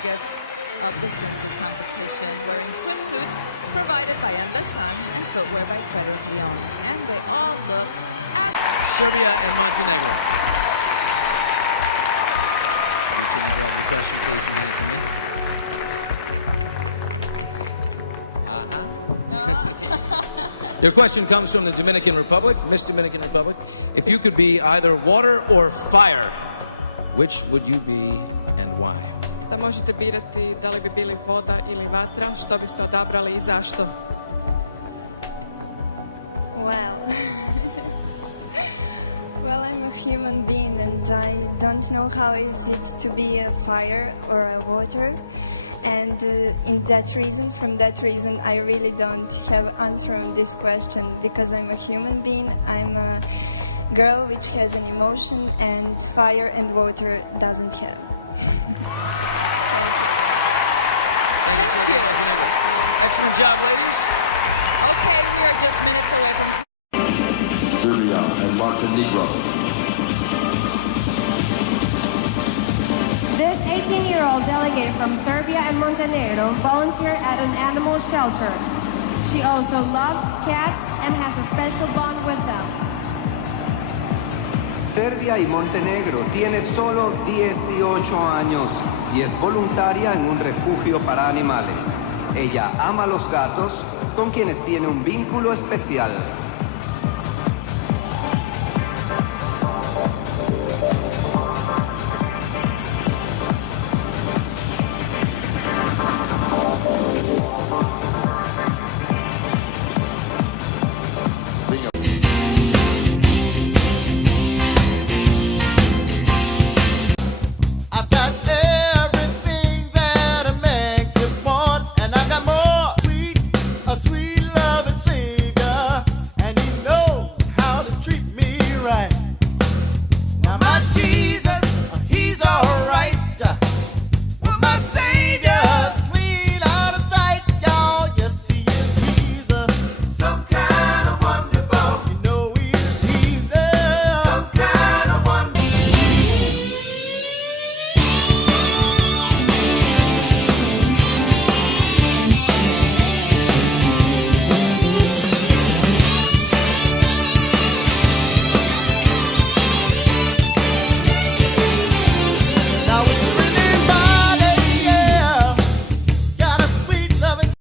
delegates of this wrestling competition wearing swimsuits provided by the Sun and footwear by Leon. And they all look at Serbia and Montenegro. Your question comes from the Dominican Republic, Miss Dominican Republic. If you could be either water or fire, which would you be and why? Da možete birati da li bi bili voda ili vatra, što biste odabrali i zašto? Well, well, I'm a human being and I don't know how is it to be a fire or a water. And from that reason, I really don't have answer on this question because I'm a human being. I'm a girl which has an emotion, and fire and water doesn't have. Excellent job, ladies. Okay, we are just minutes away from Serbia and Montenegro. This 18-year-old delegate from Serbia and Montenegro volunteered at an animal shelter. She also loves cats and has a special bond with them. Serbia y Montenegro tiene solo 18 años y es voluntaria en un refugio para animales. Ella ama los gatos, con quienes tiene un vínculo especial.